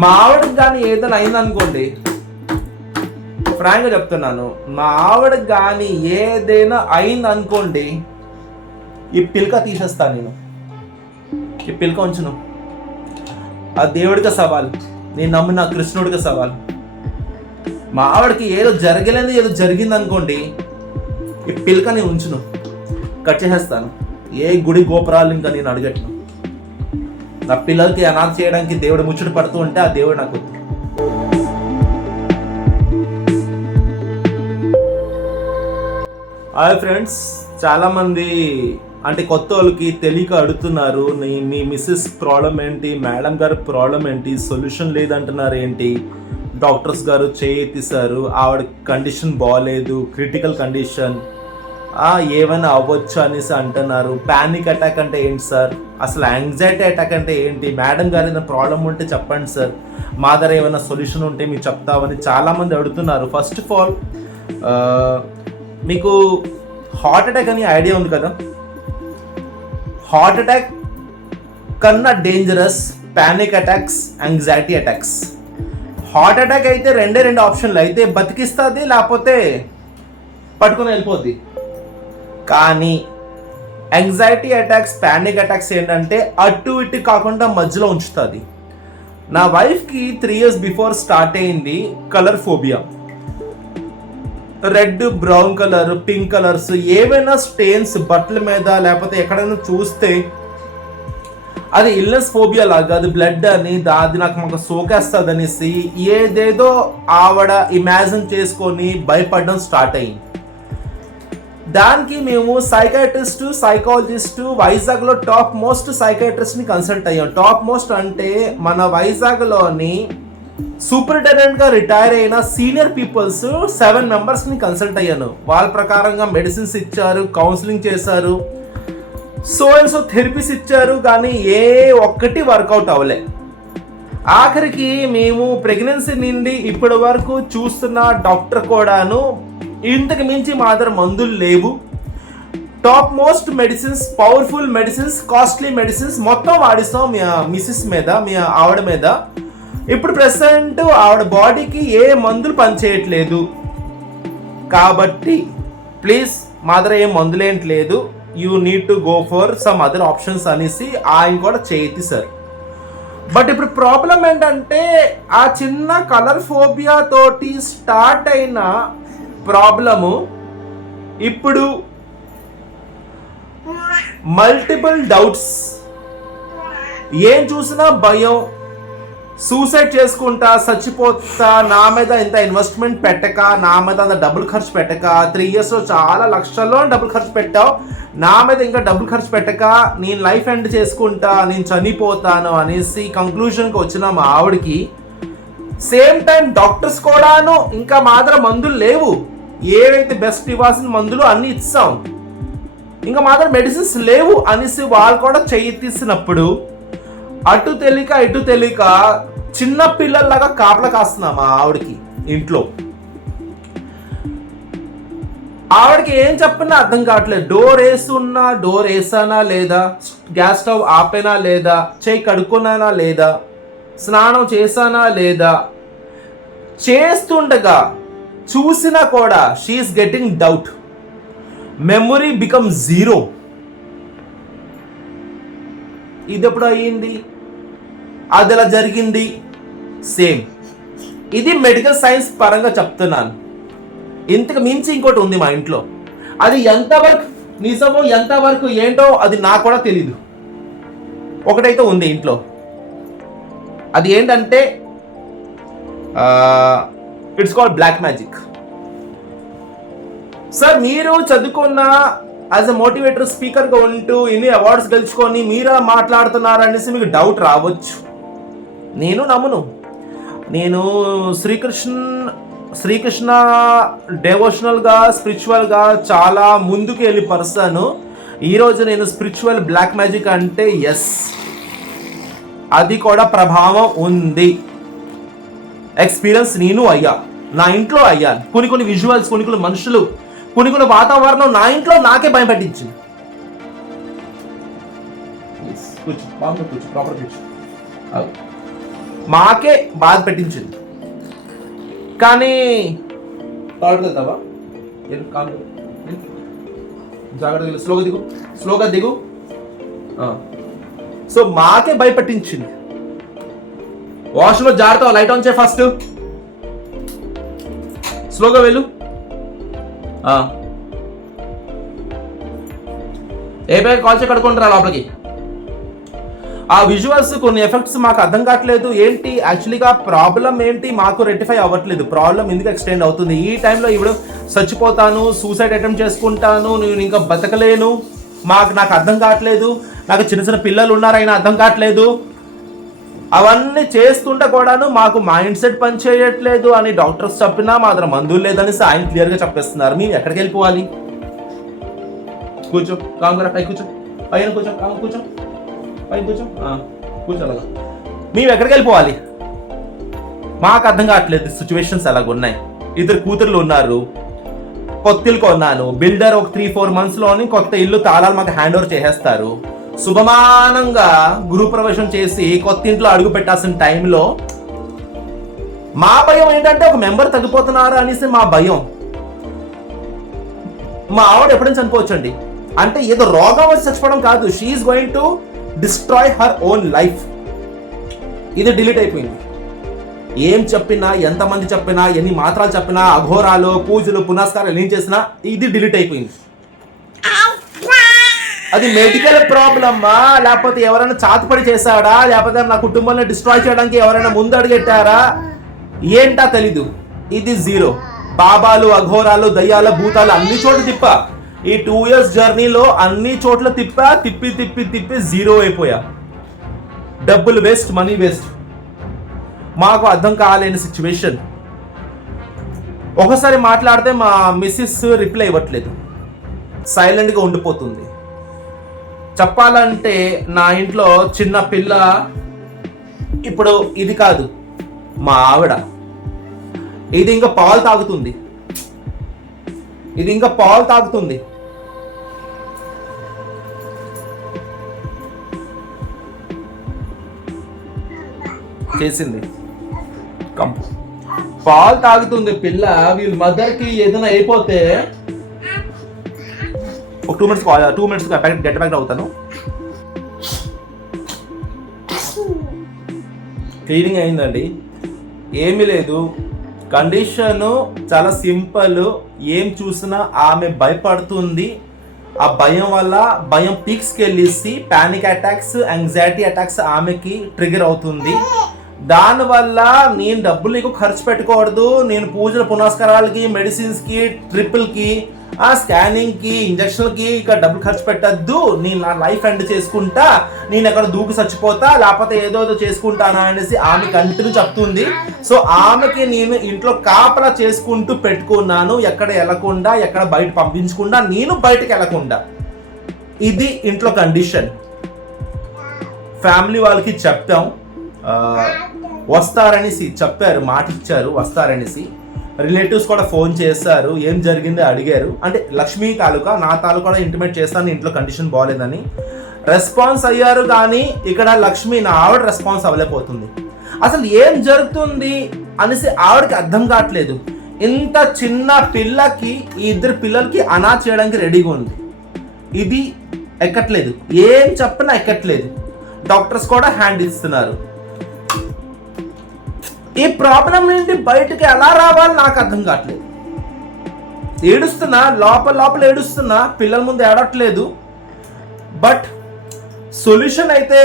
మా ఆవిడకి కానీ ఏదైనా అయిందనుకోండి, ఫ్రాంక్గా చెప్తున్నాను, మా ఆవిడకి కానీ ఏదైనా అయిందనుకోండి, ఈ పిల్క తీసేస్తాను నేను. ఈ పిల్క ఉంచును. ఆ దేవుడికి సవాల్, నేను నమ్మిన కృష్ణుడికి సవాల్. మా ఆవిడకి ఏదో జరగలేని ఏదో జరిగింది అనుకోండి, ఈ పిల్కని ఉంచును, కట్ చేసేస్తాను. ఏ గుడి గోపురాలు ఇంకా నేను అడగట్ను. నా పిల్లలకి అనాథ చేయడానికి దేవుడు ముచ్చట పడుతూ ఉంటే ఆ దేవుడు నాకు వద్దు. హాయ్ ఫ్రెండ్స్, చాలామంది అంటే కొత్త వాళ్ళకి తెలియక అడుగుతున్నారు, మీ మిస్సెస్ ప్రాబ్లం ఏంటి, మేడం గారి ప్రాబ్లం ఏంటి, సొల్యూషన్ లేదంటున్నారు ఏంటి, డాక్టర్స్ గారు చేయిస్తారు, ఆవిడ కండిషన్ బాగాలేదు, క్రిటికల్ కండిషన్, ఏమైనా అవ్వచ్చు అనేసి అంటున్నారు. ప్యానిక్ అటాక్ అంటే ఏంటి సార్, అసలు యాంగ్జైటీ అటాక్ అంటే ఏంటి, మేడం గారు ఏదైనా ప్రాబ్లం ఉంటే చెప్పండి సార్, మా దగ్గర ఏమైనా సొల్యూషన్ ఉంటే మీకు చెప్తామని చాలామంది అడుగుతున్నారు. ఫస్ట్ ఆఫ్ ఆల్, మీకు హార్ట్ అటాక్ అని ఐడియా ఉంది కదా. హార్ట్ అటాక్ కన్నా dangerous panic attacks, anxiety attacks. Heart attack అయితే రెండు ఆప్షన్లు, అయితే బతికిస్తుంది లేకపోతే పట్టుకుని వెళ్ళిపోద్ది. కానీ యాంగ్జైటీ అటాక్స్, ప్యానిక్ అటాక్స్ ఏంటంటే అటు ఇటు కాకుండా మధ్యలో ఉంచుతుంది. నా వైఫ్కి 3 years బిఫోర్ స్టార్ట్ అయింది colour phobia. Red, brown colour, pink colours ఏవైనా స్టెయిన్స్ బట్టల మీద లేకపోతే ఎక్కడైనా చూస్తే అది ఇల్నెస్ ఫోబియా లాగా, అది బ్లడ్ అని, అది మాకు సోకేస్తుంది అనేసి ఏదేదో ఆవిడ ఇమాజిన్ చేసుకొని భయపడడం స్టార్ట్ అయింది. దానికి మేము సైకాట్రిస్ట్, సైకాలజిస్ట్, వైజాగ్లో టాప్ మోస్ట్ సైకాట్రిస్ట్ని కన్సల్ట్ అయ్యాం. టాప్ మోస్ట్ అంటే మన వైజాగ్లోని సూపరింటెండెంట్గా రిటైర్ అయిన సీనియర్ పీపుల్స్ 7 members కన్సల్ట్ అయ్యాను. వాళ్ళ ప్రకారంగా మెడిసిన్స్ ఇచ్చారు, కౌన్సిలింగ్ చేశారు, సో థెరపీస్ ఇచ్చారు, కానీ ఏ ఒక్కటి వర్కౌట్ అవ్వలే. ఆఖరికి మేము ప్రెగ్నెన్సీ నుండి ఇప్పటి వరకు చూస్తున్న డాక్టర్ కూడాను ఇంతకు మించి మా దగ్గర మందులు లేవు. Top most medicines, powerful medicines, costly medicines మొత్తం వాడిస్తాం మీ మిస్సెస్ మీద, మీ ఆవిడ మీద. ఇప్పుడు ప్రెసెంట్ ఆవిడ బాడీకి ఏ మందులు పనిచేయట్లేదు. కాబట్టి ప్లీజ్, మా దగ్గర ఏ మందులేంటి లేదు, you need to go for some other options అనేసి ఆయన కూడా చేయిస్తారు. బట్ ఇప్పుడు ప్రాబ్లం ఏంటంటే ఆ చిన్న కలర్ ఫోబియా తోటి స్టార్ట్ అయిన ప్రాబ్లము ఇప్పుడు మల్టిపుల్ డౌట్స్, ఏం చూసినా భయం, సూసైడ్ చేసుకుంటా, చచ్చిపోతా, నా మీద ఇంత ఇన్వెస్ట్మెంట్ పెట్టక, నా మీద అంత డబ్బులు ఖర్చు పెట్టక, 3 yearsలో చాలా లక్షల్లో డబ్బులు ఖర్చు పెట్టావు, నా మీద ఇంకా డబ్బులు ఖర్చు పెట్టక నేను లైఫ్ ఎండ్ చేసుకుంటా, నేను చనిపోతాను అనేసి కంక్లూషన్కి వచ్చిన మా ఆవిడకి సేమ్ టైం డాక్టర్స్ కూడాను ఇంకా మా దగ్గర మందులు లేవు, ఏవైతే బెస్ట్ ఇవ్వాల్సిన మందులు అన్నీ ఇస్తాం, ఇంకా మా దగ్గర మెడిసిన్స్ లేవు అనేసి వాళ్ళు కూడా చేయిస్తున్నప్పుడు అటు తెలియక ఇటు తెలియక చిన్న పిల్లల్లాగా కాపలా కాస్తున్నాం మా ఆవిడకి ఇంట్లో. ఆవిడకి ఏం చెప్పినా అర్థం కావట్లేదు. డోర్ వేస్తున్నా, డోర్ వేసానా లేదా, గ్యాస్ స్టవ్ ఆపేనా లేదా, చేయి కడుక్కున్నానా లేదా, స్నానం చేశానా లేదా, చేస్తుండగా చూసినా కూడా she's getting doubt, memory become 0. ఇది ఎప్పుడు అయ్యింది, అది ఎలా జరిగింది, సేమ్. ఇది మెడికల్ సైన్స్ పరంగా చెప్తున్నాను. ఇంతకు మించి ఇంకోటి ఉంది మా ఇంట్లో, అది ఎంతవరకు నిజమో ఎంతవరకు ఏంటో అది నాకు కూడా తెలీదు. ఒకటైతే ఉంది ఇంట్లో, అది ఏంటంటే it's called black magic. Sir, మీరు చదువుకున్న యాజ్ ఎ మోటివేటర్, స్పీకర్గా ఉంటూ ఇన్ని అవార్డ్స్ గెలుచుకొని మీరా మాట్లాడుతున్నారనేసి మీకు డౌట్ రావచ్చు. నేను నమ్మను. నేను శ్రీకృష్ణ డెవోషనల్గా, స్పిరిచువల్గా చాలా ముందుకు వెళ్ళి పర్సన్. ఈరోజు నేను స్పిరిచువల్ బ్లాక్ మ్యాజిక్ అంటే ఎస్, అది కూడా ప్రభావం ఉంది. ఎక్స్పీరియన్స్ నేను అయ్యా, నా ఇంట్లో అయ్యాను. కొన్ని విజువల్స్, కొన్ని మనుషులు, కొన్ని వాతావరణం నా ఇంట్లో నాకే భయం పెట్టించింది. కూర్చో, ప్రాపర్ కూర్చో. మాకే బాధ పెట్టించింది. కానీ వెళ్తావా జాగ్రత్త, స్లోగా దిగు. సో మాకే భయపెట్టించింది. వాష్లో జాగ్రత్త, లైట్ ఆన్ చేయి ఫస్ట్, స్లోగా వెళ్ళు. ఏ బ్యాగ్ కాల్ చేసి కడుకుంటారా లోపలికి. ఆ విజువల్స్ కొన్ని ఎఫెక్ట్స్ మాకు అర్థం కావట్లేదు. ఏంటి యాక్చువల్గా ప్రాబ్లం ఏంటి, మాకు రెక్టిఫై అవ్వట్లేదు. ప్రాబ్లం ఎందుకు ఎక్స్టెండ్ అవుతుంది? ఈ టైంలో ఇప్పుడు చచ్చిపోతాను, సూసైడ్ అటెంప్ట్ చేసుకుంటాను, నేను ఇంకా బతకలేను, నాకు అర్థం కావట్లేదు. నాకు చిన్న చిన్న పిల్లలు ఉన్నారైనా అర్థం కావట్లేదు. అవన్నీ చేస్తుంటే కూడాను మాకు మైండ్ సెట్ పని చేయట్లేదు అని డాక్టర్స్ చెప్పినా మాత్రం మందులు లేదని ఆయన క్లియర్గా చెప్పేస్తున్నారు. మేము ఎక్కడికి వెళ్ళిపోవాలి? కూర్చో, కామ్గా పై కూర్చో, పైన కూర్చో, కూర్చో, పైన కూర్చో, కూర్చోలాగా. మేము ఎక్కడికి వెళ్ళిపోవాలి? మాకు అర్థం కావట్లేదు. సిచ్యువేషన్స్ అలాగున్నాయి. 2 కూతుర్లు ఉన్నారు, కొత్త ఇల్లు కొన్నాను. బిల్డర్ ఒక 3-4 monthsలోని కొత్త ఇల్లు తాళాలు మాకు హ్యాండ్ ఓవర్ చేసేస్తారు. శుభమానంగా గృహప్రవేశం చేసి కొత్త ఇంట్లో అడుగు పెట్టాల్సిన టైంలో మా భయం ఏంటంటే ఒక మెంబర్ తగ్గిపోతున్నారు అనేసి మా భయం. మా ఆవిడ ఎప్పుడైనా చనిపోవచ్చండి. అంటే ఏదో రోగం వచ్చి చచ్చిపోవడం కాదు, she's going to destroy her own life. ఇది డిలీట్ అయిపోయింది. ఏం చెప్పినా, ఎంతమంది చెప్పినా, ఎన్ని మాత్రాలు చెప్పినా, అఘోరాలు, పూజలు, పునస్కారాలు ఏం చేసినా ఇది డిలీట్ అయిపోయింది. అది మెడికల్ ప్రాబ్లమ్మా, లేకపోతే ఎవరైనా చాతుపడి చేశాడా, లేకపోతే నా కుటుంబాన్ని డిస్ట్రాయ్ చేయడానికి ఎవరైనా ముందు అడుగెట్టారా, ఏంటా తెలీదు. ఇది 0. బాబాలు, అఘోరాలు, దయ్యాల, భూతాలు అన్ని చోట్ల తిప్పా. ఈ 2 years జర్నీలో అన్ని చోట్ల తిప్పి 0 అయిపోయా. డబ్బులు వేస్ట్, మనీ వేస్ట్. మాకు అర్థం కాలేని సిచ్యువేషన్. ఒకసారి మాట్లాడితే మా మిస్సెస్ రిప్లై ఇవ్వట్లేదు, సైలెంట్గా ఉండిపోతుంది. చెప్పాలంటే నా ఇంట్లో చిన్న పిల్ల ఇప్పుడు ఇది కాదు, మా ఆవిడ. ఇది ఇంకా పాలు తాగుతుంది. చేసింది పాలు తాగుతుంది పిల్ల. వీళ్ళ మదర్కి ఏదైనా అయిపోతే ఒక 2 minutes గెట్ బ్యాక్ అవుతాను. క్లీనింగ్ అయిందండి, ఏమీ లేదు. కండిషను చాలా సింపుల్. ఏం చూసినా ఆమె భయపడుతుంది. ఆ భయం పీక్స్కి వెళ్ళేసి పానిక్ అటాక్స్, యాంగ్జైటీ అటాక్స్ ఆమెకి ట్రిగర్ అవుతుంది. దానివల్ల నేను డబ్బులు నీకు ఖర్చు పెట్టకూడదు, నేను పూజల పునస్కారాలకి, మెడిసిన్స్కి, ట్రిపుల్కి, స్కానింగ్కి, ఇంజక్షన్కి ఇక్కడ డబ్బులు ఖర్చు పెట్టద్దు, నేను నా లైఫ్ ఎండ్ చేసుకుంటా, నేను ఎక్కడ దూకి చచ్చిపోతా, లేకపోతే ఏదో చేసుకుంటానా అనేసి ఆమె కంటిన్యూ చెప్తుంది. సో ఆమెకి నేను ఇంట్లో కాపలా చేసుకుంటూ పెట్టుకున్నాను, ఎక్కడ వెళ్ళకుండా, ఎక్కడ బయట పంపించకుండా, నేను బయటకు వెళ్ళకుండా. ఇది ఇంట్లో కండిషన్. ఫ్యామిలీ వాళ్ళకి చెప్తాం, వస్తారనేసి చెప్పారు, మాట ఇచ్చారు వస్తారనేసి. రిలేటివ్స్ కూడా ఫోన్ చేశారు, ఏం జరిగింది అడిగారు. అంటే లక్ష్మీ తాలూకా, నా తాలూకా ఇంటిమేట్ చేస్తాను ఇంట్లో కండిషన్ బాగాలేదని రెస్పాన్స్ అయ్యారు. కానీ ఇక్కడ లక్ష్మి, నా ఆవిడ రెస్పాన్స్ అవ్వలేకపోతుంది. అసలు ఏం జరుగుతుంది అనేసి ఆవిడకి అర్థం కావట్లేదు. ఇంత చిన్న పిల్లకి, ఈ 2 పిల్లలకి అనాథ చేయడానికి రెడీగా ఉంది. ఇది ఎక్కట్లేదు, ఏం చెప్పినా ఎక్కట్లేదు. డాక్టర్స్ కూడా హ్యాండ్ ఇస్తున్నారు. ఈ ప్రాబ్లం నుండి బయటకి ఎలా రావాలి నాకు అర్థం కావట్లేదు. ఏడుస్తున్నా, లోపల ఏడుస్తున్నా, పిల్లల ముందు ఏడట్లేదు. బట్ సొల్యూషన్ అయితే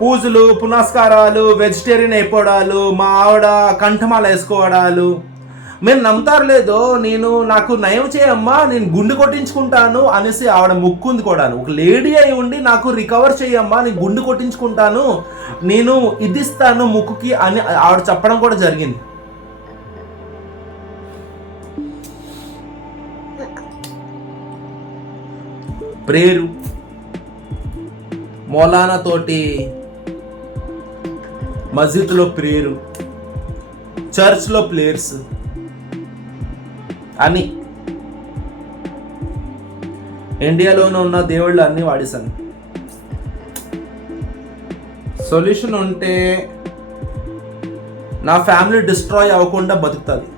పూజలు, పునస్కారాలు, వెజిటేరియన్ అయిపోవడాలు, మా ఆవిడ కంఠమాల వేసుకోవడాలు. మీరు నమ్ముతారు లేదో, నాకు నయం చేయమ్మా, నేను గుండు కొట్టించుకుంటాను అనేసి ఆవిడ ముక్కుంది కూడాను. ఒక లేడీ అయి ఉండి నాకు రికవర్ చేయమ్మా, నేను గుండు కొట్టించుకుంటాను, నేను ఇది ఇస్తాను ముక్కుకి అని ఆవిడ చెప్పడం కూడా జరిగింది. ప్రేయరు, మౌలానా తోటి మస్జిద్లో ప్రేయరు, చర్చ్లో ప్లేయర్స్ అని ఇండియాలోనే ఉన్న దేవుళ్ళు అన్నీ వాడేశాను. సొల్యూషన్ ఉంటే నా ఫ్యామిలీ డిస్ట్రాయ్ అవ్వకుండా బతుకుతుంది.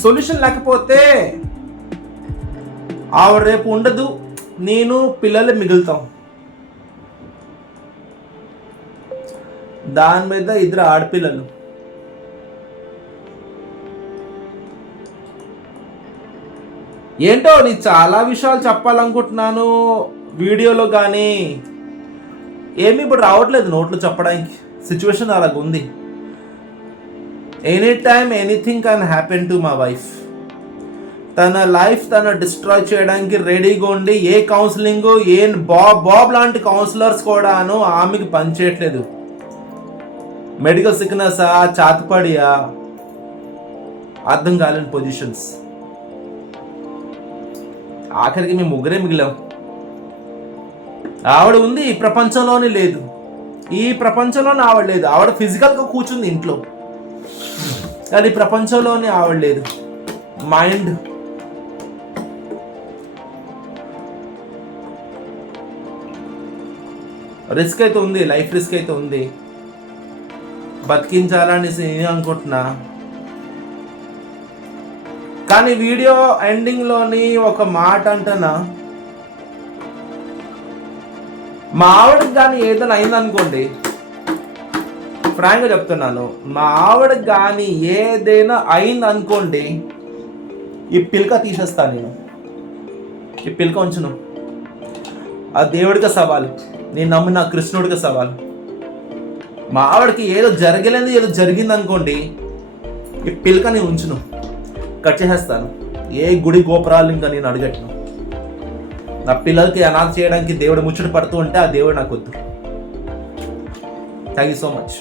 సొల్యూషన్ లేకపోతే ఆవిడ రేపు ఉండదు, నేను పిల్లలు మిగులుతాం. దాని మీద 2 ఆడపిల్లలు. ఏంటో నీ చాలా విషయాలు చెప్పాలనుకుంటున్నాను వీడియోలో, కానీ ఏమి ఇప్పుడు రావట్లేదు నోట్లో చెప్పడానికి. సిచ్యువేషన్ అలాగ ఉంది. Any time anything can happen to my wife. తన లైఫ్ తన డిస్ట్రాయ్ చేయడానికి రెడీగా ఉండి ఏ కౌన్సిలింగ్, బాబ్ లాంటి కౌన్సిలర్స్ కూడాను ఆమెకి పనిచేయట్లేదు. మెడికల్ సిక్నెసా, చాతపడియా, అర్థం కాలేని పొజిషన్స్. ఆఖరికి మేము 3 మిగిలాం. ఆవిడ ఉంది, ఈ ప్రపంచంలోనే లేదు. ఈ ప్రపంచంలోనే ఆవిడ లేదు. ఆవిడ ఫిజికల్గా కూర్చుంది ఇంట్లో, కానీ ప్రపంచంలోనే ఆవిడ లేదు. మైండ్ రిస్క్ అయితే ఉంది, లైఫ్ రిస్క్ అయితే ఉంది. బతికించాలని నేను అనుకుంటున్నా. కానీ వీడియో ఎండింగ్లోని ఒక మాట అంటున్నా, మా ఆవిడకి కానీ ఏదైనా అయిందనుకోండి, ఫ్రాంక్గా చెప్తున్నాను, మా ఆవిడకి కానీ ఏదైనా అయిందనుకోండి, ఈ పిల్క తీసేస్తాను నేను. ఈ పిల్క ఉంచును. ఆ దేవుడికి సవాల్, నేను నమ్మిన కృష్ణుడికి సవాల్. మా ఆవిడకి ఏదో జరగలేని ఏదో జరిగింది అనుకోండి, ఈ పిల్క నేను ఉంచును, కట్ చేసేస్తాను. ఏ గుడి గోపురాలు ఇంకా నేను అడగట్ను. నా పిల్లలకి అనాథ చేయడానికి దేవుడు ముచ్చట పడుతూ ఉంటే ఆ దేవుడు నాకు వద్దు. Thank you so much.